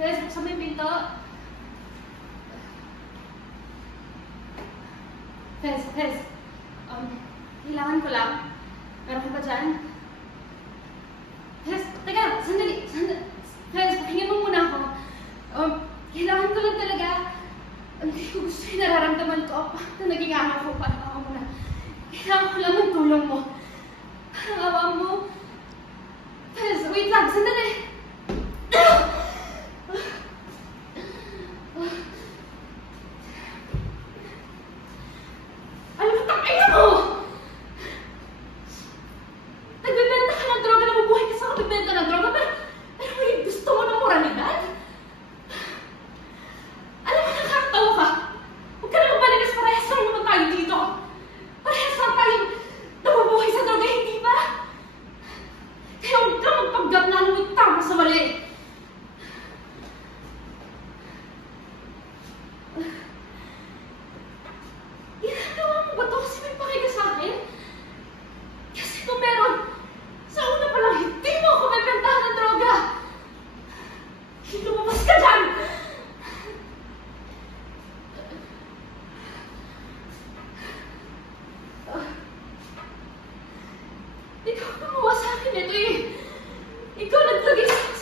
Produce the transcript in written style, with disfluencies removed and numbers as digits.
Fez, buksan mo yung pinto. Fez, kailangan ko lang. Meron ka ba dyan? Fez, teka, sandali. Fez, pakinggan mo muna ako. Kailangan ko lang talaga. Hindi ko gusto yung nararamdaman ko. Na naging ama ko. Parang ako muna. Kailangan ko lang ng tulong mo. Parang awa mo. Fez, wait lang, sandali. Alam mo, takaya mo! Nagbibenta ka ng droga, nabubuhay ka sa kagbibenta ng droga, pero may gusto mo ng moralidad? Alam mo, nakakatawa ka. Huwag ka na mabaligas, parehas lang naman tayo dito. Parehas lang tayong nabubuhay sa droga, hindi ba? Kaya huwag ka magpanggap na alam mo yung tama sa mali. Ginagawa mo ba ito kasi may pakiga sa akin? Kasi kung meron, sa una pa lang, hindi mo ako mabentahan ng droga. Lumabas ka dyan! Ikaw gumawa sa akin ito eh. Ikaw naglagay sa